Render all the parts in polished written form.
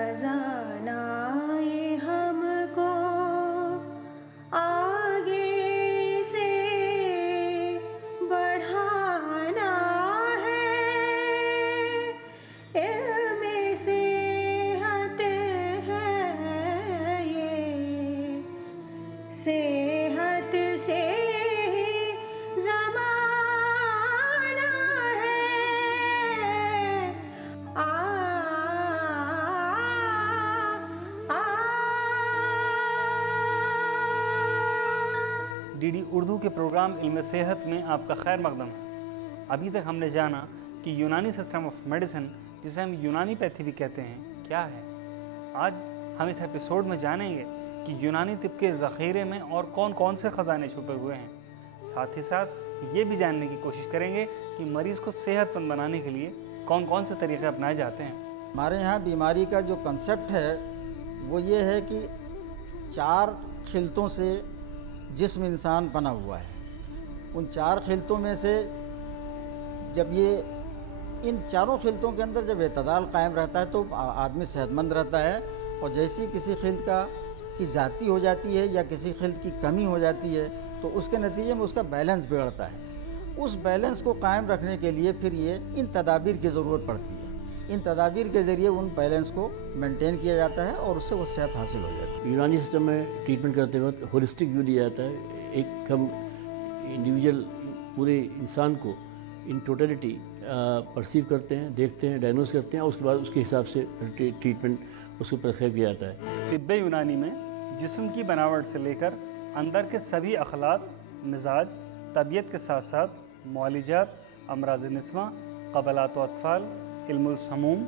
खजाना ये हमको आगे से बढ़ाना है। इल्मे सेहत है ये, सेहत से ही ज़माना है। डीडी उर्दू के प्रोग्राम इल्म सेहत में आपका खैर मकदम है। अभी तक हमने जाना कि यूनानी सिस्टम ऑफ मेडिसिन, जिसे हम यूनानी पैथी भी कहते हैं, क्या है। आज हम इस एपिसोड में जानेंगे कि यूनानी तिब के ज़ख़ीरे में और कौन कौन से ख़जाने छुपे हुए हैं। साथ ही साथ ये भी जानने की कोशिश करेंगे कि मरीज़ को सेहतमंद बनाने के लिए कौन कौन से तरीक़े अपनाए जाते हैं। हमारे यहाँ बीमारी का जो कंसेप्ट है वो ये है कि 4 खिलतों से जिस्म इंसान बना हुआ है। उन 4 खिलतों में से जब ये इन चारों खिलतों के अंदर जब एतदाल कायम रहता है तो आदमी सेहतमंद रहता है। और जैसी किसी खिल्त की ज़्यादती हो जाती है या किसी खिल्त की कमी हो जाती है तो उसके नतीजे में उसका बैलेंस बिगड़ता है। उस बैलेंस को कायम रखने के लिए फिर ये इन तदाबीर की ज़रूरत पड़ती है। इन तदाबीर के ज़रिए उन बैलेंस को मेंटेन किया जाता है और उससे वो सेहत हासिल हो जाती है। यूनानी सिस्टम में ट्रीटमेंट करते वक्त होलिस्टिक व्यू लिया जाता है। एक हम इंडिविजुअल पूरे इंसान को इन टोटलिटी परसीव करते हैं, देखते हैं, डायग्नोज करते हैं और उसके बाद उसके हिसाब से ट्रीटमेंट उसको प्रेस्क्राइब किया जाता है। तिब्बे यूनानी में जिस्म की बनावट से लेकर अंदर के सभी अखलाक, मिजाज, तबीयत के साथ साथ मौलिजात, अमराज़ निस्वा, क़बलात व अत्फ़ाल, इल्मुल समूम,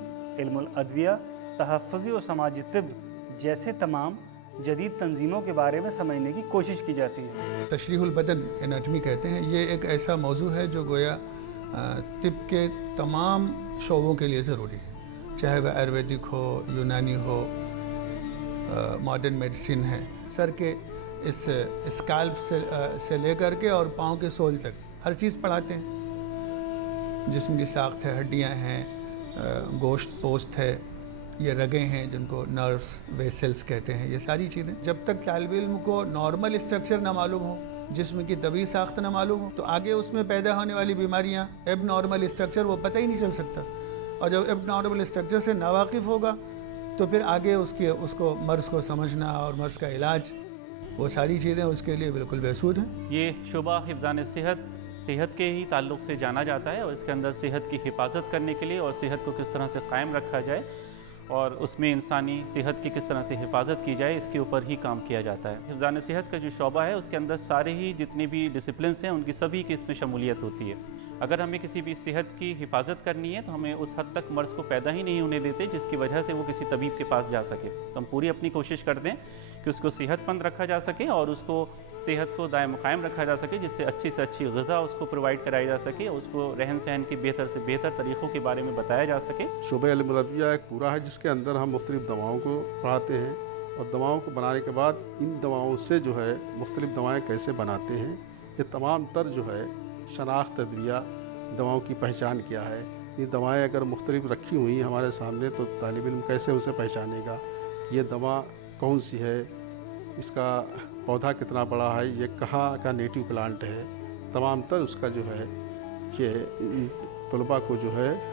इल्मुल अद्विया, तहफ़्फ़ुज़ी और समाजी तिब जैसे तमाम जदीद तंजीमों के बारे में समझने की कोशिश की जाती है। तशरीहुल बदन एनाटमी कहते हैं। ये एक ऐसा मौजू है जो गोया तिब के तमाम शोबों के लिए ज़रूरी है, चाहे वह आयुर्वेदिक हो, यूनानी हो, मॉडर्न मेडिसिन है। सर के इस स्काल्प से लेकर के और पाँव के सोल तक हर चीज़ पढ़ाते हैं। जिस्म की साख्त है, हड्डियाँ हैं, गोश्त पोस्त है, ये रगें हैं जिनको नर्व्स वेसल्स कहते हैं। ये सारी चीज़ें जब तक तालिब इल्म को नॉर्मल स्ट्रक्चर ना मालूम हो, जिस्म की तबी साख्त ना मालूम हो, तो आगे उसमें पैदा होने वाली बीमारियाँ, एब नॉर्मल स्ट्रक्चर वो पता ही नहीं चल सकता। और जब एब नॉर्मल स्ट्रक्चर से नावाकिफ़ होगा तो फिर आगे उसको मर्ज़ को समझना और मर्ज़ का इलाज, वो सारी चीज़ें उसके लिए बिल्कुल बेसूद हैं। ये शुबा हिफ़्ज़ान सेहत के ही ताल्लुक़ से जाना जाता है और इसके अंदर सेहत की हिफाजत करने के लिए और सेहत को किस तरह से कायम रखा जाए और उसमें इंसानी सेहत की किस तरह से हिफाजत की जाए, इसके ऊपर ही काम किया जाता है। हिफ़्ज़ान सेहत का जो शोबा है उसके अंदर सारे ही जितने भी डिसिप्लिन्स हैं उनकी सभी की इसमें शमूलियत होती है। अगर हमें किसी भी सेहत की हिफाजत करनी है तो हमें उस हद तक मर्ज़ को पैदा ही नहीं होने देते जिसकी वजह से वो किसी तबीब के पास जा सके। तो हम पूरी अपनी कोशिश करते हैं कि उसको सेहतमंद रखा जा सके और उसको सेहत को दायम कायम रखा जा सके, जिससे अच्छी से अच्छी ग़िज़ा उसको प्रोवाइड कराई जा सके, उसको रहन सहन की बेहतर से बेहतर तरीक़ों के बारे में बताया जा सके। शुबा इल्मुल अद्विया एक पूरा है जिसके अंदर हम मुख्तलिफ़ दवाओं को पढ़ाते हैं और दवाओं को बनाने के बाद इन दवाओं से जो है मुख्तलिफ़ दवाएँ कैसे बनाते हैं, ये तमाम तर जो है शनाख्त अद्विया दवाओं की पहचान क्या है। ये दवाएँ अगर मुख्तलिफ़ रखी हुई हमारे सामने तो तालिब इल्म कैसे उसे पहचानेगा, ये दवा कौन सी है, इसका पौधा कितना बड़ा है, ये कहाँ का नेटिव प्लांट है, तमाम तर उसका जो है कि तलबा को जो है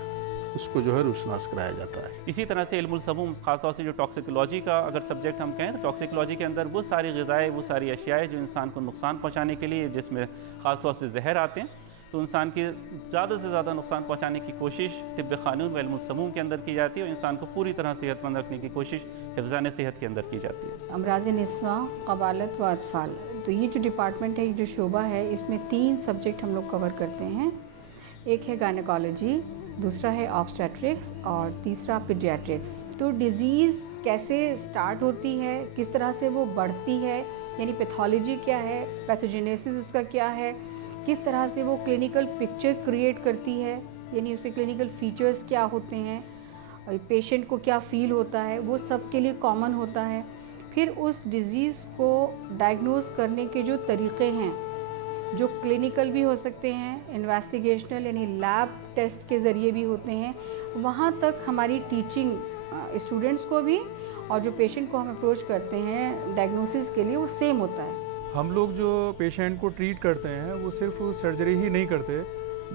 उसको जो है रोशनास कराया जाता है। इसी तरह से इल्मुल समूम, ख़ासतौर से जो टॉक्सिकोलॉजी का अगर सब्जेक्ट हम कहें तो टॉक्सिकोलॉजी के अंदर वो सारी ग़िज़ाएँ, वो सारी अशियाएँ जो इंसान को नुकसान पहुँचाने के लिए, जिसमें ख़ासतौर से जहर आते हैं, तो इंसान की ज़्यादा से ज़्यादा नुकसान पहुँचाने की कोशिश तिब्ब क़ानून व इल्मुल समूम के अंदर की जाती है और इंसान को पूरी तरह सेहतमंद रखने की कोशिश हिफ़्ज़ान सेहत के अंदर की जाती है। अमराज़ निस्वा, क़बालत व अत्फ़ाल, तो ये जो डिपार्टमेंट है, ये जो शोबा है, इसमें 3 सब्जेक्ट हम लोग कवर करते हैं। एक है गायनेकोलॉजी, दूसरा है ऑब्स्टेट्रिक्स और तीसरा पीडियाट्रिक्स। तो डिज़ीज़ कैसे स्टार्ट होती है, किस तरह से वो बढ़ती है, यानी पैथोलॉजी क्या है, पैथोजेनेसिस उसका क्या है, किस तरह से वो क्लिनिकल पिक्चर क्रिएट करती है, यानी उसके क्लिनिकल फीचर्स क्या होते हैं, और पेशेंट को क्या फ़ील होता है, वो सब के लिए कॉमन होता है। फिर उस डिज़ीज़ को डायग्नोस करने के जो तरीक़े हैं, जो क्लिनिकल भी हो सकते हैं, इन्वेस्टिगेशनल यानी लैब टेस्ट के ज़रिए भी होते हैं, वहाँ तक हमारी टीचिंग स्टूडेंट्स को भी और जो पेशेंट को हम अप्रोच करते हैं डायग्नोसिस के लिए वो सेम होता है। हम लोग जो पेशेंट को ट्रीट करते हैं वो सिर्फ सर्जरी ही नहीं करते,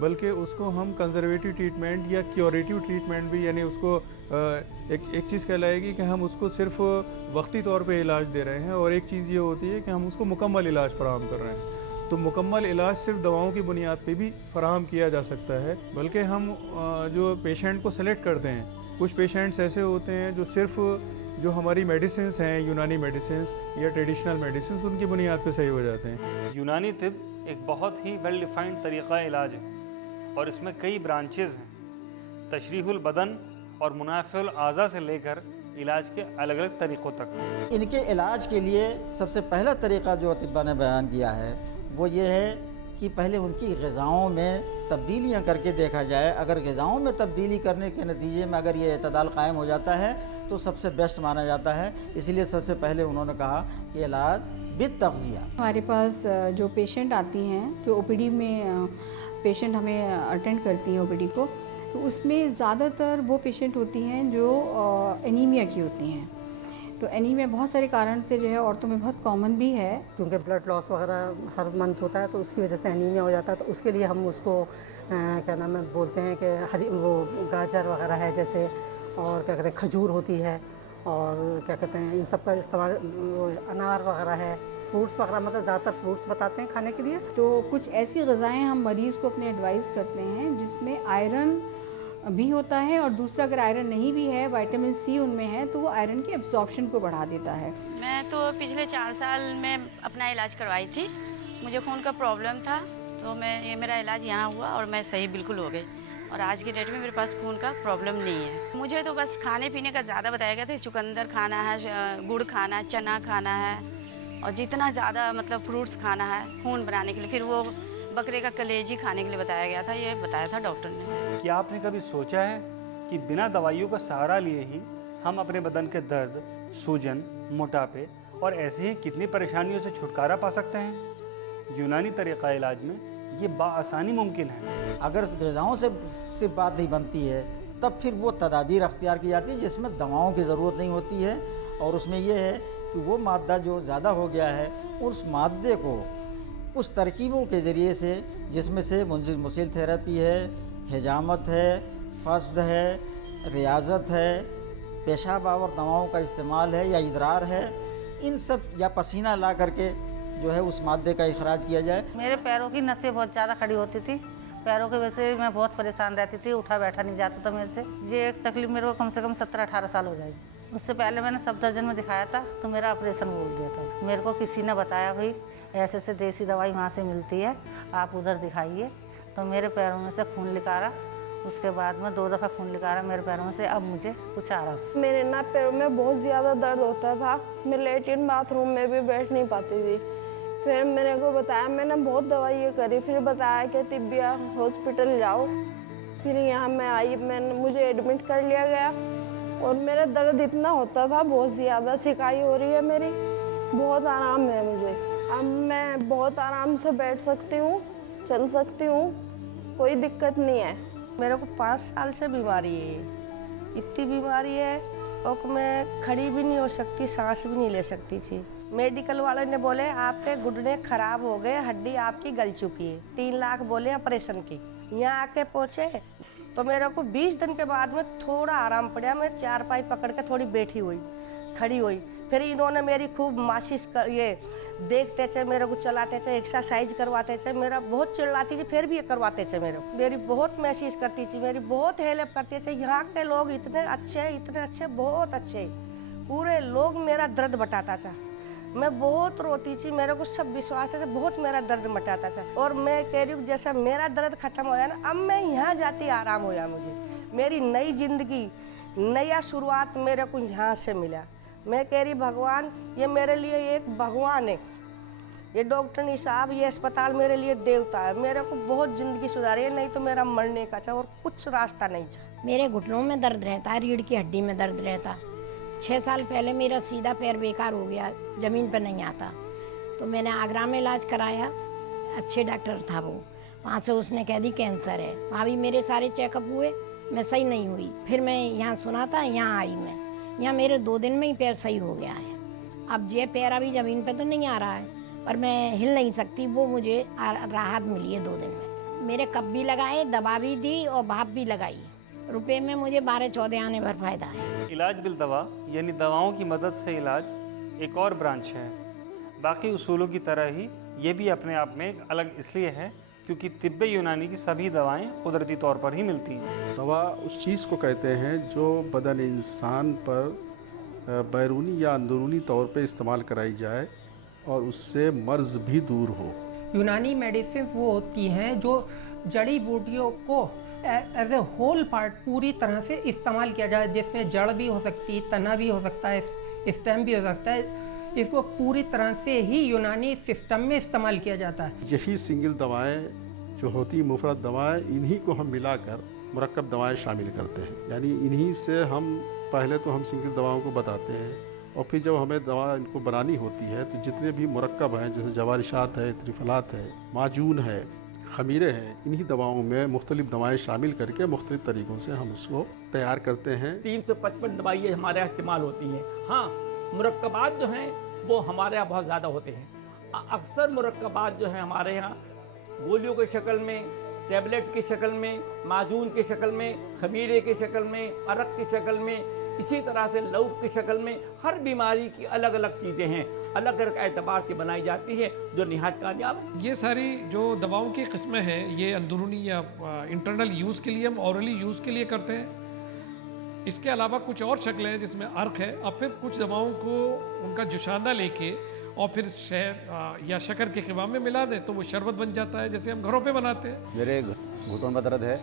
बल्कि उसको हम कंजर्वेटिव ट्रीटमेंट या क्योरेटिव ट्रीटमेंट भी, यानी उसको एक चीज़ कहलाएगी कि हम उसको सिर्फ वक्ती तौर पे इलाज दे रहे हैं, और एक चीज़ ये होती है कि हम उसको मुकम्मल इलाज फराहम कर रहे हैं। तो मुकम्मल इलाज सिर्फ दवाओं की बुनियाद पे भी फराहम किया जा सकता है, बल्कि हम जो पेशेंट को सेलेक्ट करते हैं, कुछ पेशेंट्स ऐसे होते हैं जो सिर्फ जो हमारी मेडिसिन्स हैं, यूनानी मेडिसिन्स या ट्रेडिशनल मेडिसिन्स, उनकी बुनियाद पे सही हो जाते हैं। यूनानी तिब एक बहुत ही वेल डिफाइंड तरीक़ा इलाज है और इसमें कई ब्रांचेज़ हैं। तशरीहुल बदन और मुनाफिल आज़ा से लेकर इलाज के अलग अलग तरीक़ों तक। इनके इलाज के लिए सबसे पहला तरीक़ा जो अतिब्बा ने बयान किया है वो ये है कि पहले उनकी ग़िज़ाओं में तब्दीलियाँ करके देखा जाए। अगर ग़िज़ाओं में तब्दीली करने के नतीजे में अगर ये एतदाल कायम हो जाता है तो सबसे बेस्ट माना जाता है। इसलिए सबसे पहले उन्होंने कहा कि इलाज बित तग़ज़िया। हमारे पास जो पेशेंट आती हैं, जो ओपीडी में पेशेंट हमें अटेंड करती हैं ओपीडी को, तो उसमें ज़्यादातर वो पेशेंट होती हैं जो एनीमिया की होती हैं। तो एनीमिया बहुत सारे कारण से जो है औरतों में बहुत कॉमन भी है, क्योंकि ब्लड लॉस वगैरह हर मंथ होता है, तो उसकी वजह से एनीमिया हो जाता है। तो उसके लिए हम उसको क्या नाम है बोलते हैं कि हरी वो गाजर वगैरह है जैसे, और क्या कहते हैं खजूर होती है, और क्या कहते हैं इन सब का इस्तेमाल, अनार वगैरह है, फ्रूट्स वगैरह, मतलब ज़्यादातर फ्रूट्स बताते हैं खाने के लिए। तो कुछ ऐसी ग़िज़ाएँ हम मरीज़ को अपने एडवाइस करते हैं जिसमें आयरन भी होता है, और दूसरा अगर आयरन नहीं भी है, विटामिन सी उनमें है, तो वो आयरन के एब्जॉर्प्शन को बढ़ा देता है। मैं तो पिछले 4 साल में अपना इलाज करवाई थी। मुझे खून का प्रॉब्लम था, तो ये मेरा इलाज यहाँ हुआ और मैं सही बिल्कुल हो गई, और आज की डेट में मेरे पास खून का प्रॉब्लम नहीं है। मुझे तो बस खाने पीने का ज़्यादा बताया गया था, चुकंदर खाना है, गुड़ खाना है, चना खाना है, और जितना ज़्यादा मतलब फ्रूट्स खाना है खून बनाने के लिए। फिर वो बकरे का कलेजी खाने के लिए बताया गया था, ये बताया था डॉक्टर ने। क्या आपने कभी सोचा है कि बिना दवाइयों का सहारा लिए ही हम अपने बदन के दर्द, सूजन, मोटापे और ऐसे ही कितनी परेशानियों से छुटकारा पा सकते हैं? यूनानी तरीक़ा इलाज में ये बाआसानी मुमकिन है। अगर ग़िज़ाओं से सिर्फ बात नहीं बनती है तब फिर वो तदाबीर अख्तियार की जाती है जिसमें दवाओं की ज़रूरत नहीं होती है, और उसमें यह है कि वो मादा जो ज़्यादा हो गया है उस मादे को उस तरकीबों के ज़रिए से, जिसमें से मुसिल थेरेपी है, हिजामत है, फस्द है, रियाज़त है, पेशाब आवर दवाओं का इस्तेमाल है या इदरार है, इन सब या पसीना ला करके जो है उस मादे का इखराज किया जाए। मेरे पैरों की नसें बहुत ज़्यादा खड़ी होती थी, पैरों की वजह से मैं बहुत परेशान रहती थी, उठा बैठा नहीं जाता था मेरे से। ये एक तकलीफ मेरे को कम से कम 17-18 साल हो जाएगी। उससे पहले मैंने सफदरजंग में दिखाया था, तो मेरा ऑपरेशन बोल दिया था। मेरे को किसी ने बताया भाई ऐसे से देसी दवाई वहाँ से मिलती है, आप उधर दिखाइए। तो मेरे पैरों में से खून निकाला, उसके बाद में 2 दफ़ा खून निकाला मेरे पैरों में से, अब मुझे कुछ आ रहा। मेरे ना पैरों में बहुत ज़्यादा दर्द होता था, मैं लेटरिन बाथरूम में भी बैठ नहीं पाती थी। फिर मेरे को बताया, मैंने बहुत दवाइयाँ करी, फिर बताया कि तिब्बिया हॉस्पिटल जाओ। फिर यहाँ मैं आई, मुझे एडमिट कर लिया गया, और मेरा दर्द इतना होता था, बहुत ज़्यादा सिकाई हो रही है मेरी, बहुत आराम है मुझे। अब मैं बहुत आराम से बैठ सकती हूँ, चल सकती हूँ, कोई दिक्कत नहीं है। मेरे को 5 साल से बीमारी है, इतनी बीमारी है और मैं खड़ी भी नहीं हो सकती, सांस भी नहीं ले सकती थी। मेडिकल वाले ने बोले आपके घुटने खराब हो गए, हड्डी आपकी गल चुकी है, 3 लाख बोले ऑपरेशन की। यहाँ आके पहुँचे तो मेरे को 20 दिन के बाद में थोड़ा आराम पड़ा। मैं चारपाई पकड़ के थोड़ी बैठी हुई, खड़ी हुई। फिर इन्होंने मेरी खूब मालिश ये देखते थे, मेरे को चलाते थे, एक्सरसाइज करवाते थे। मेरा बहुत चिल्लाती थी, फिर भी ये करवाते थे मेरी बहुत महसूस करती थी, मेरी बहुत हेल्प करते थे। यहाँ के लोग इतने अच्छे, बहुत अच्छे, पूरे लोग मेरा दर्द बटाता था। मैं बहुत रोती थी, मेरे को सब विश्वास था, बहुत मेरा दर्द मटाता था। और मैं कह रही हूँ जैसा मेरा दर्द खत्म हो गया ना, अब मैं यहाँ जाती आराम होया मुझे। मेरी नई जिंदगी, नया शुरुआत मेरे को यहाँ से मिला। मैं कह रही भगवान, ये मेरे लिए एक भगवान है, ये डॉक्टर नहीं साहब, ये अस्पताल मेरे लिए देवता है। मेरे को बहुत ज़िंदगी सुधारी है, नहीं तो मेरा मरने का था और कुछ रास्ता नहीं था। मेरे घुटनों में दर्द रहता है, रीढ़ की हड्डी में दर्द रहता। 6 साल पहले मेरा सीधा पैर बेकार हो गया, ज़मीन पर नहीं आता। तो मैंने आगरा में इलाज कराया, अच्छे डॉक्टर था वो, वहाँ से उसने कह दी कैंसर है। वहाँ भी मेरे सारे चेकअप हुए, मैं सही नहीं हुई। फिर मैं यहाँ सुना था, यहाँ आई मैं। यहाँ मेरे 2 दिन में ही पैर सही हो गया है। अब ये पैर अभी ज़मीन पे तो नहीं आ रहा है, पर मैं हिल नहीं सकती, वो मुझे राहत मिली है 2 दिन में। मेरे कप भी लगाए, दवा भी दी और भाप भी लगाई। रुपए में मुझे 12-14 आने भर फायदा है। इलाज बिल दवा यानी दवाओं की मदद से इलाज एक और ब्रांच है। बाकी उसूलों की तरह ही ये भी अपने आप में एक अलग इसलिए है क्योंकि तिब्बे यूनानी की सभी दवाएं कुदरती तौर पर ही मिलती हैं। दवा उस चीज़ को कहते हैं जो बदन इंसान पर बैरूनी या अंदरूनी तौर पे इस्तेमाल कराई जाए और उससे मर्ज़ भी दूर हो। यूनानी मेडिसिन वो होती हैं जो जड़ी बूटियों को एज ए होल पार्ट पूरी तरह से इस्तेमाल किया जाए, जिसमें जड़ भी हो सकती है, तना भी हो सकता है, स्टेम भी हो सकता है। इसको पूरी तरह से ही यूनानी सिस्टम में इस्तेमाल किया जाता है। यही सिंगल दवाएं जो होती मुफरद दवाएं, इन्हीं को हम मिलाकर मुरक्कब दवाएं शामिल करते हैं। यानी इन्हीं से हम पहले तो हम सिंगल दवाओं को बताते हैं और फिर जब हमें दवा इनको बनानी होती है तो जितने भी मुरक्कब हैं, जैसे जवारिशात है, त्रिफलात है, माजून है, खमीरे हैं, इन्हीं दवाओं में मुख्तलिफ दवाएं शामिल करके मुख्तलिफ तरीक़ों से हम उसको तैयार करते हैं। 355 दवाइयाँ हमारे यहाँ इस्तेमाल होती हैं। हाँ, मुरक्कबात जो हैं वो हमारे यहाँ बहुत ज़्यादा होते हैं। अक्सर मुरक्कबात जो हैं हमारे यहाँ गोलियों की शक्ल में, टैबलेट की शक्ल में, माजून की शक्ल में, खमीरे की शक्ल में, अरक की शक्ल में, इसी तरह से लौक की शक्ल में, हर बीमारी की अलग अलग चीज़ें हैं, अलग अलग एतबार से बनाई जाती है जो निहायत कामयाब है। ये सारी जो दवाओं की किस्में हैं ये अंदरूनी या इंटरनल यूज़ के लिए, हम ऑरली यूज़ के लिए करते हैं। इसके अलावा कुछ और शक्लें हैं जिसमें अर्क है, और फिर कुछ दवाओं को उनका जुशाना लेके और फिर शहद या शक्कर के क़िवा में मिला दें तो वो शरबत बन जाता है, जैसे हम घरों पे बनाते हैं। मेरे घुटनों में दर्द है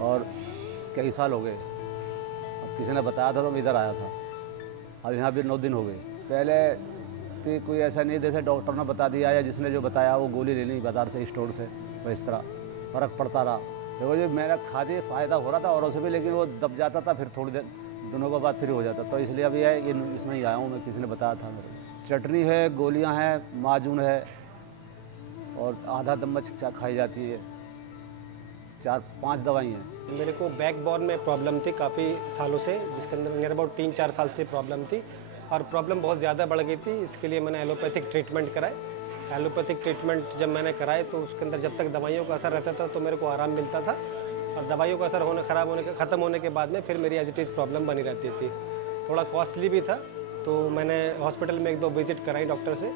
और कई साल हो गए। अब किसी ने बताया था तो मैं इधर आया था। अब यहाँ भी 9 दिन हो गए। पहले भी कोई ऐसा नहीं, जैसे डॉक्टर ने बता दिया या जिसने जो बताया वो गोली ले ली बाज़ार से, स्टोर से, तो इस तरह फ़र्क पड़ता रहा। देखो जो मेरा खाते फ़ायदा हो रहा था औरों से भी, लेकिन वो दब जाता था, फिर थोड़ी देर दिनों के बाद फिर हो जाता। तो इसलिए अभी है ये इसमें ही आया हूँ मैं, किसी ने बताया था मेरे। चटनी है, गोलियां हैं, माजून है और आधा चम्मच खाई जाती है। 4-5 दवाई हैं। मेरे को बैकबोन में प्रॉब्लम थी काफ़ी सालों से, जिसके अंदर नियर अबाउट 3-4 साल से प्रॉब्लम थी और प्रॉब्लम बहुत ज़्यादा बढ़ गई थी। इसके लिए मैंने एलोपैथिक ट्रीटमेंट कराए। एलोपैथिक ट्रीटमेंट जब मैंने कराए तो उसके अंदर जब तक दवाइयों का असर रहता था तो मेरे को आराम मिलता था, और दवाइयों का असर ख़त्म होने के बाद में फिर मेरी एज इट इज़ प्रॉब्लम बनी रहती थी। थोड़ा कॉस्टली भी था, तो मैंने हॉस्पिटल में 1-2 विज़िट कराई डॉक्टर से।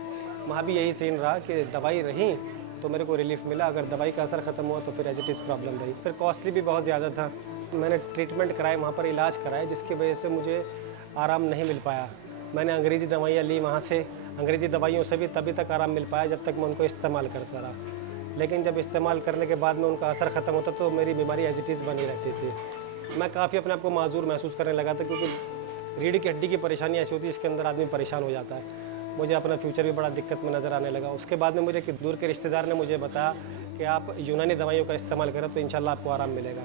वहाँ भी यही सीन रहा कि दवाई रही तो मेरे को रिलीफ मिला, अगर दवाई का असर ख़त्म हुआ तो फिर एज इट इज़ प्रॉब्लम रही। फिर कॉस्टली भी बहुत ज़्यादा था। मैंने ट्रीटमेंट कराए, वहाँ पर इलाज कराए, जिसकी वजह से मुझे आराम नहीं मिल पाया। मैंने अंग्रेज़ी दवाइयाँ ली वहाँ से, अंग्रेज़ी दवाइयों से भी तभी तक आराम मिल पाया जब तक मैं उनको इस्तेमाल करता रहा। लेकिन जब इस्तेमाल करने के बाद में उनका असर ख़त्म होता तो मेरी बीमारी एज इट इज़ बनी रहती थी। मैं काफ़ी अपने आप को माजूर महसूस करने लगा था, क्योंकि रीढ़ की हड्डी की परेशानी ऐसी होती है इसके अंदर आदमी परेशान हो जाता है। मुझे अपना फ्यूचर भी बड़ा दिक्कत में नज़र आने लगा। उसके बाद में मुझे एक दूर के रिश्तेदार ने मुझे बताया कि आप यूनानी दवाइयों का इस्तेमाल करें तो इंशाल्लाह आपको आराम मिलेगा।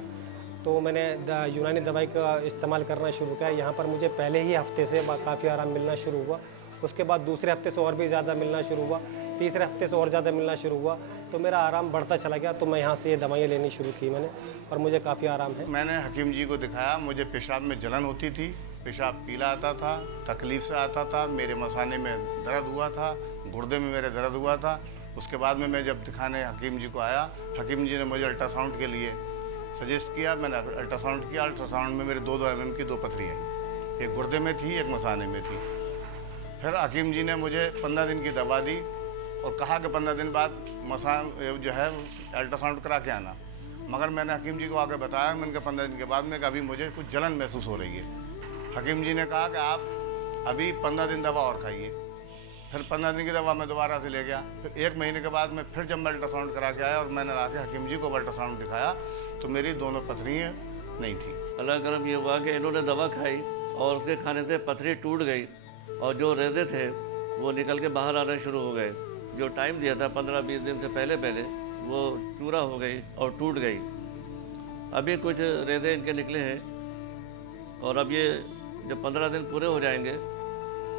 तो मैंने यूनानी दवाई का इस्तेमाल करना शुरू किया। यहाँ पर मुझे पहले ही हफ्ते से काफ़ी आराम मिलना शुरू हुआ। उसके बाद दूसरे हफ्ते से और भी ज़्यादा मिलना शुरू हुआ, तीसरे हफ्ते से और ज़्यादा मिलना शुरू हुआ, तो मेरा आराम बढ़ता चला गया। तो मैं यहाँ से ये दवाइयाँ लेनी शुरू की मैंने, और मुझे काफ़ी आराम है। मैंने हकीम जी को दिखाया। मुझे पेशाब में जलन होती थी, पेशाब पीला आता था, तकलीफ़ से आता था, मेरे मसाने में दर्द हुआ था, गुर्दे में मेरे दर्द हुआ था। उसके बाद में मैं जब दिखाने हकीम जी को आया, हकीम जी ने मुझे अल्ट्रासाउंड के लिए सजेस्ट किया। मैंने अल्ट्रासाउंड किया। अल्ट्रासाउंड में मेरे 2-2 mm की 2 पथरी आई, एक गुर्दे में थी, एक मसाने में थी। फिर हकीम जी ने मुझे 15 दिन की दवा दी और कहा कि 15 दिन बाद जो है अल्ट्रासाउंड करा के आना। मगर मैंने हकीम जी को आके बताया, मैंने कहा 15 दिन के बाद में अभी मुझे कुछ जलन महसूस हो रही है। हकीम जी ने कहा कि आप अभी 15 दिन दवा और खाइए। फिर 15 दिन की दवा मैं दोबारा से ले गया। फिर 1 महीने के बाद में फिर जब मैं अल्ट्रासाउंड करा के आया और मैंने आके हकीम जी को अल्ट्रासाउंड दिखाया तो मेरी दोनों पथरियाँ नहीं थी। अल्लाह करम ये हुआ कि इन्होंने दवा खाई और उसके खाने से पथरी टूट गई और जो रेज़े थे वो निकल के बाहर आने शुरू हो गए। जो टाइम दिया था 15-20 दिन से पहले वो चूरा हो गई और टूट गई। अभी कुछ रेज़े इनके निकले हैं और अब ये जब 15 दिन पूरे हो जाएंगे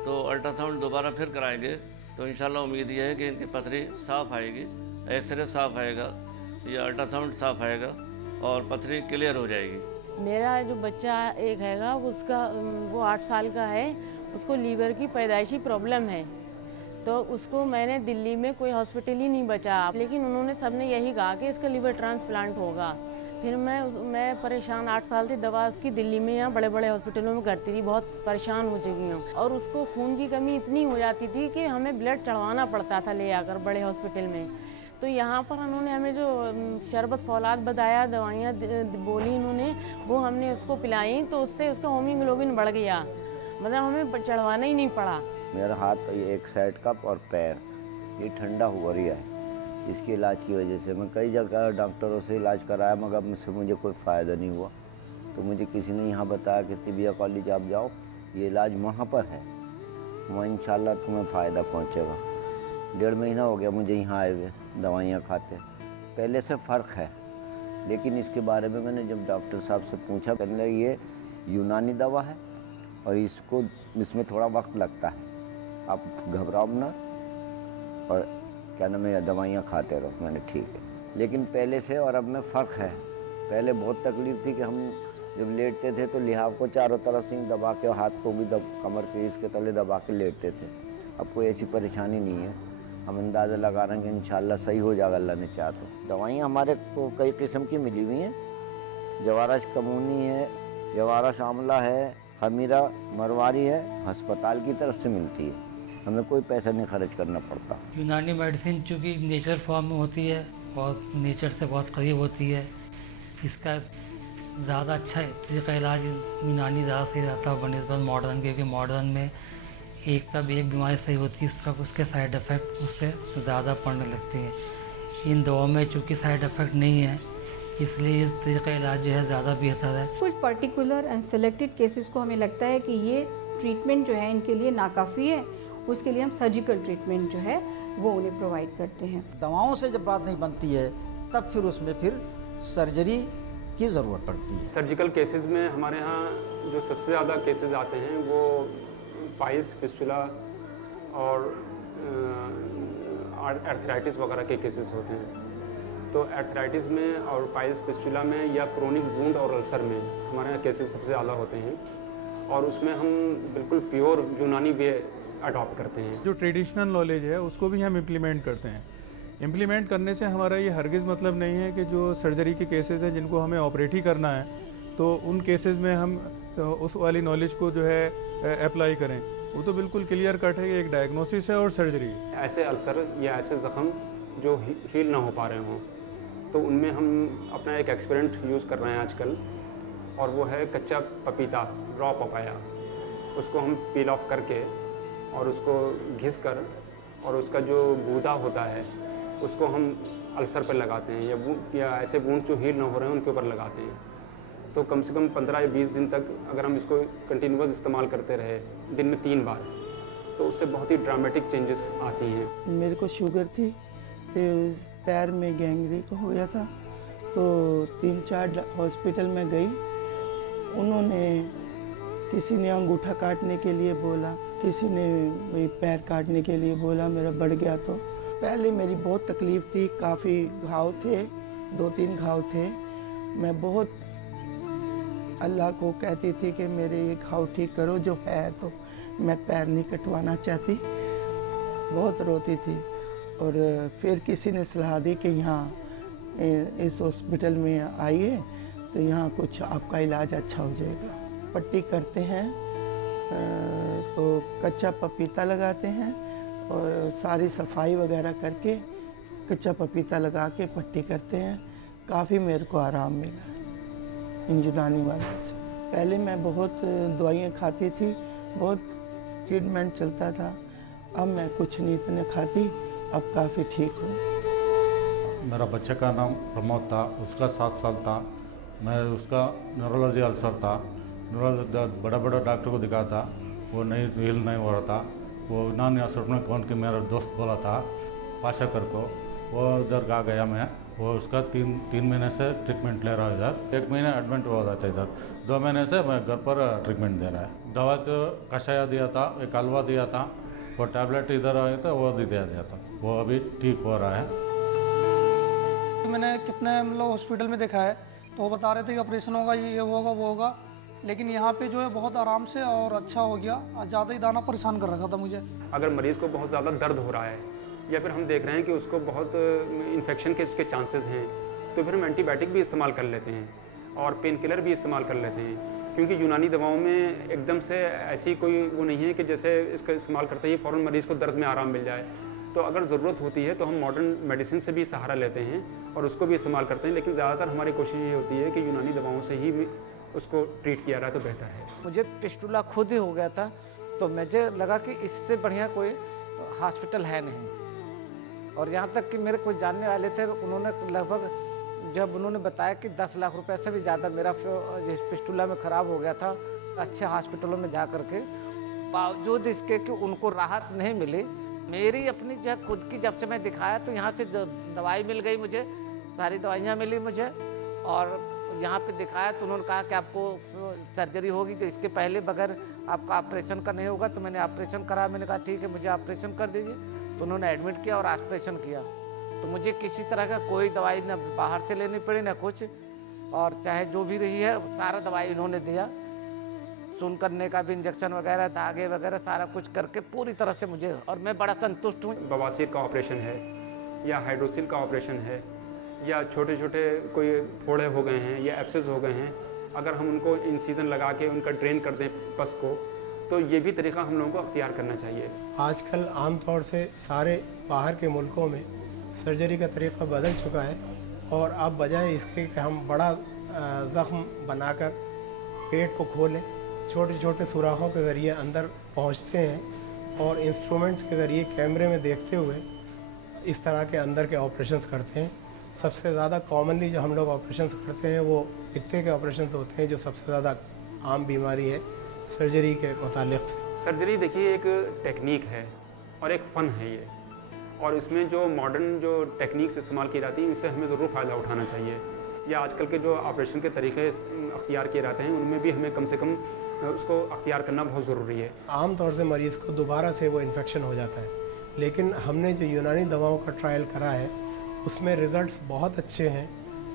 तो अल्ट्रासाउंड दोबारा फिर कराएंगे तो इंशाल्लाह उम्मीद ये है कि इनकी पथरी साफ़ आएगी, एक्सरे साफ़ आएगा, ये अल्ट्रासाउंड साफ़ आएगा और पथरी क्लियर हो जाएगी। मेरा जो बच्चा एक हैगा उसका वो 8 साल का है, उसको लीवर की पैदाइशी प्रॉब्लम है। तो उसको मैंने दिल्ली में कोई हॉस्पिटल ही नहीं बचा, लेकिन उन्होंने सबने यही कहा कि इसका लीवर ट्रांसप्लांट होगा। फिर मैं परेशान 8 साल से दवा उसकी दिल्ली में यहाँ बड़े बड़े हॉस्पिटलों में करती थी, बहुत परेशान हो चुकी हूँ। और उसको खून की कमी इतनी हो जाती थी कि हमें ब्लड चढ़वाना पड़ता था ले आकर बड़े हॉस्पिटल में। तो यहाँ पर उन्होंने हमें जो शरबत फौलाद बताया, दवाइयाँ बोली इन्होंने, वो हमने उसको पिलाई तो उससे उसका होमोग्लोबिन बढ़ गया, मतलब हमें चढ़वाना ही नहीं पड़ा। मेरा हाथ एक साइड का और पैर ये ठंडा हो रहा है, इसके इलाज की वजह से मैं कई जगह डॉक्टरों से इलाज कराया मगर मुझसे मुझे कोई फ़ायदा नहीं हुआ। तो मुझे किसी ने यहाँ बताया कि तिबिया कॉलेज आप जाओ, ये इलाज वहाँ पर है, वहाँ इंशाल्लाह तुम्हें फ़ायदा पहुँचेगा। 1.5 महीना हो गया मुझे यहाँ आए हुए, दवाइयाँ खाते, पहले से फ़र्क है। लेकिन इसके बारे में मैंने जब डॉक्टर साहब से पूछा, कहने ये यूनानी दवा है और इसमें थोड़ा वक्त लगता है, आप घबराओ ना और क्या नाम है दवाइयाँ खाते रहो। मैंने ठीक है, लेकिन पहले से और अब में फ़र्क है। पहले बहुत तकलीफ़ थी कि हम जब लेटते थे तो लिहाफ को चारों तरफ से दबा के, हाथ को भी कमर के इसके तले दबा के लेटते थे। अब कोई ऐसी परेशानी नहीं है, हम अंदाज़ा लगा रहे हैं कि इंशाल्लाह सही हो जाएगा अल्लाह ने चाहा तो। दवाइयाँ हमारे को कई किस्म की मिली हुई हैं, जवारश कमूनी है, जवारश आंवला है, खमीरा मरवारी है, अस्पताल की तरफ से मिलती है, हमें कोई पैसा नहीं खर्च करना पड़ता। यूनानी मेडिसिन चूँकि नेचर फॉर्म में होती है और नेचर से बहुत करीब होती है, इसका ज़्यादा अच्छा तरीका इलाज यूनानी ज़्यादा सही रहता है बनस्बत मॉडर्न, क्योंकि मॉडर्न में एक तब एक बीमारी सही होती है, उस तरफ उसके साइड इफ़ेक्ट उससे ज़्यादा पड़ने लगते हैं। इन दवाओं में चूँकि साइड इफ़ेक्ट नहीं है, इसलिए इस तरीका इलाज जो है ज़्यादा बेहतर है। कुछ पर्टिकुलर एंड सेलेक्टेड केसेस को हमें लगता है कि ये ट्रीटमेंट जो है इनके लिए नाकाफ़ी है, उसके लिए हम सर्जिकल ट्रीटमेंट जो है वो उन्हें प्रोवाइड करते हैं। दवाओं से जब बात नहीं बनती है तब फिर उसमें फिर सर्जरी की ज़रूरत पड़ती है। सर्जिकल केसेस में हमारे यहाँ जो सबसे ज़्यादा केसेस आते हैं वो पाइल्स, फिस्टुला और आर्थराइटिस वगैरह के केसेस होते हैं। तो आर्थराइटिस में और पाइल्स, फिस्टुला में या क्रोनिक वुंड और अल्सर में हमारे यहाँ केसेस सबसे ज़्यादा होते हैं, और उसमें हम बिल्कुल प्योर यूनानी वे अडॉप्ट करते हैं। जो ट्रेडिशनल नॉलेज है उसको भी हम इम्प्लीमेंट करते हैं। इम्प्लीमेंट करने से हमारा ये हरगिज़ मतलब नहीं है कि जो सर्जरी के केसेस हैं जिनको हमें ऑपरेट ही करना है तो उन केसेस में हम उस वाली नॉलेज को जो है अप्लाई करें। वो तो बिल्कुल क्लियर कट है कि एक डायग्नोसिस है और सर्जरी। ऐसे अल्सर या ऐसे ज़ख्म जो हील ना हो पा रहे हों तो उनमें हम अपना एक एक्सपेरिमेंट यूज़ कर रहे हैं आजकल, और वो है कच्चा पपीता, रॉ पपाया। उसको हम पील ऑफ करके और उसको घिस कर और उसका जो गूदा होता है उसको हम अल्सर पर लगाते हैं, या ऐसे वुंड जो हील ना हो रहे हैं उनके ऊपर लगाते हैं। तो कम से कम 15 या 20 दिन तक अगर हम इसको कंटिन्यूअस इस्तेमाल करते रहे दिन में 3 बार, तो उससे बहुत ही ड्रामेटिक चेंजेस आती हैं। मेरे को शुगर थी तो पैर में गैंग्रीन हो गया था, तो 3-4 हॉस्पिटल में गई। उन्होंने किसी ने अंगूठा काटने के लिए बोला, किसी ने वही पैर काटने के लिए बोला, मेरा बढ़ गया। तो पहले मेरी बहुत तकलीफ़ थी, काफ़ी घाव थे, 2-3 घाव थे। मैं बहुत अल्लाह को कहती थी कि मेरे ये घाव ठीक करो जो है, तो मैं पैर नहीं कटवाना चाहती, बहुत रोती थी। और फिर किसी ने सलाह दी कि यहाँ इस हॉस्पिटल में आइए तो यहाँ कुछ आपका इलाज अच्छा हो जाएगा। पट्टी करते हैं तो कच्चा पपीता लगाते हैं और सारी सफाई वगैरह करके कच्चा पपीता लगा के पट्टी करते हैं। काफ़ी मेरे को आराम मिला इन यूनानी वालों से। पहले मैं बहुत दवाइयाँ खाती थी, बहुत ट्रीटमेंट चलता था, अब मैं कुछ नहीं इतने खाती, अब काफ़ी ठीक हूँ। मेरा बच्चे का नाम प्रमोद था, उसका 7 साल था। मैं उसका न्यूरोलॉजी अल्सर था, न्यूरोलॉजी बड़ा बड़ा डॉक्टर को दिखा था, वो नहीं हील नहीं हो रहा था। वो यूनानी हॉस्पिटल में कौन कि मेरा दोस्त बोला था पाशा कर को, वो उधर गा गया मैं। वो उसका 3 महीने से ट्रीटमेंट ले रहा है इधर। 1 महीने एडमिट हुआ था इधर, 2 महीने से मैं घर पर ट्रीटमेंट दे रहा है। दवा तो कषाया दिया था, एक हलवा दिया था, वो टैबलेट इधर आया था वो भी दिया था, वो अभी ठीक हो रहा है। मैंने कितने मतलब हॉस्पिटल में देखा है, तो वो बता रहे थे कि ऑपरेशन होगा, ये होगा वो होगा, लेकिन यहाँ पे जो है बहुत आराम से और अच्छा हो गया। ज़्यादा ही दाना परेशान कर रखा था मुझे। अगर मरीज़ को बहुत ज़्यादा दर्द हो रहा है या फिर हम देख रहे हैं कि उसको बहुत इन्फेक्शन के उसके चांसेस हैं, तो फिर हम एंटीबायोटिक भी इस्तेमाल कर लेते हैं और पेन किलर भी इस्तेमाल कर लेते हैं, क्योंकि यूनानी दवाओं में एकदम से ऐसी कोई वो नहीं है कि जैसे इसका इस्तेमाल करते ही फ़ौरन मरीज़ को दर्द में आराम मिल जाए। तो अगर ज़रूरत होती है तो हम मॉडर्न मेडिसिन से भी सहारा लेते हैं और उसको भी इस्तेमाल करते हैं, लेकिन ज़्यादातर हमारी कोशिश ये होती है कि यूनानी दवाओं से ही उसको ट्रीट किया जाए तो बेहतर है। मुझे फिस्टुला खुद ही हो गया था, तो मुझे लगा कि इससे बढ़िया कोई हॉस्पिटल है नहीं। और यहाँ तक कि मेरे कोई जानने वाले थे, उन्होंने लगभग जब उन्होंने बताया कि 10 लाख रुपए से भी ज़्यादा मेरा फिस्टुला में ख़राब हो गया था, अच्छे हॉस्पिटलों में जा कर के, बावजूद इसके कि उनको राहत नहीं मिली, मेरी अपनी जो खुद की जब से मैं दिखाया तो यहाँ से दवाई मिल गई, मुझे सारी दवाइयाँ मिली मुझे। और यहाँ पे दिखाया तो उन्होंने कहा कि आपको सर्जरी होगी, तो इसके पहले बगैर आपका ऑपरेशन का नहीं होगा। तो मैंने ऑपरेशन करा, मैंने कहा ठीक है मुझे ऑपरेशन कर दीजिए। तो उन्होंने एडमिट किया और ऑपरेशन किया। तो मुझे किसी तरह का कोई दवाई ना बाहर से लेनी पड़ी ना कुछ, और चाहे जो भी रही है सारा दवाई इन्होंने दिया, सुन करने का भी इंजेक्शन वगैरह, धागे वगैरह सारा कुछ करके पूरी तरह से मुझे, और मैं बड़ा संतुष्ट हूँ। बवासीर का ऑपरेशन है या हाइड्रोसिल का ऑपरेशन है या छोटे छोटे कोई फोड़े हो गए हैं या एब्सेस हो गए हैं, अगर हम उनको इंसीजन लगा के उनका ड्रेन कर दें पस को, तो ये भी तरीका हम लोगों को अख्तियार करना चाहिए। आजकल आमतौर से सारे बाहर के मुल्कों में सर्जरी का तरीका बदल चुका है, और अब बजाय इसके कि हम बड़ा ज़ख्म बनाकर पेट को खोलें, छोटे छोटे सुराखों के ज़रिए अंदर पहुंचते हैं और इंस्ट्रूमेंट्स के ज़रिए कैमरे में देखते हुए इस तरह के अंदर के ऑपरेशंस करते हैं। सबसे ज़्यादा कॉमनली जो हम लोग ऑपरेशंस करते हैं वो पित्ते के ऑपरेशंस होते हैं, जो सबसे ज़्यादा आम बीमारी है सर्जरी के मुतालिक। सर्जरी देखिए एक टेक्निक है और एक फ़न है ये, और इसमें जो मॉडर्न जो टेक्निक्स इस्तेमाल की जाती हैं उनसे हमें ज़रूर फ़ायदा उठाना चाहिए। या आजकल के जो ऑपरेशन के तरीके अख्तियार किए जाते हैं उनमें भी हमें कम से कम उसको अख्तियार करना बहुत ज़रूरी है। आम तौर से मरीज़ को दोबारा से वो इन्फेक्शन हो जाता है, लेकिन हमने जो यूनानी दवाओं का ट्रायल करा है उसमें रिज़ल्ट्स बहुत अच्छे हैं।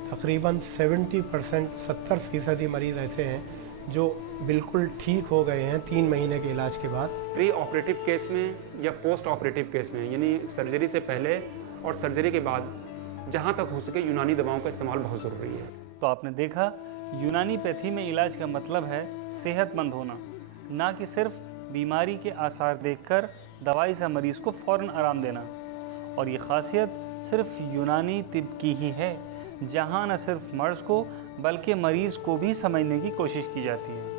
तकरीबन 70% 70% मरीज़ ऐसे हैं जो बिल्कुल ठीक हो गए हैं 3 महीने के इलाज के बाद। प्री ऑपरेटिव केस में या पोस्ट ऑपरेटिव केस में, यानी सर्जरी से पहले और सर्जरी के बाद, जहाँ तक हो सके यूनानी दवाओं का इस्तेमाल बहुत ज़रूरी है। तो आपने देखा, यूनानी पैथी में इलाज का मतलब है सेहतमंद होना, ना कि सिर्फ बीमारी के आसार देखकर दवाई से मरीज़ को फ़ौरन आराम देना। और ये ख़ासियत सिर्फ यूनानी तिब की ही है, जहाँ न सिर्फ मर्ज़ को बल्कि मरीज़ को भी समझने की कोशिश की जाती है।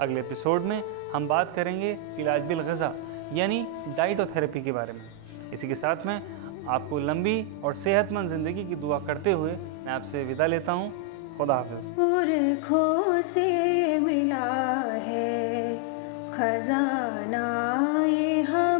अगले एपिसोड में हम बात करेंगे इलाज बिल ग़िज़ा यानी डाइटोथेरेपी के बारे में। इसी के साथ में आपको लंबी और सेहतमंद ज़िंदगी की दुआ करते हुए मैं आपसे विदा लेता हूँ। खुदा हाफ़िज़। पुरखों से मिला है खजाना ये हम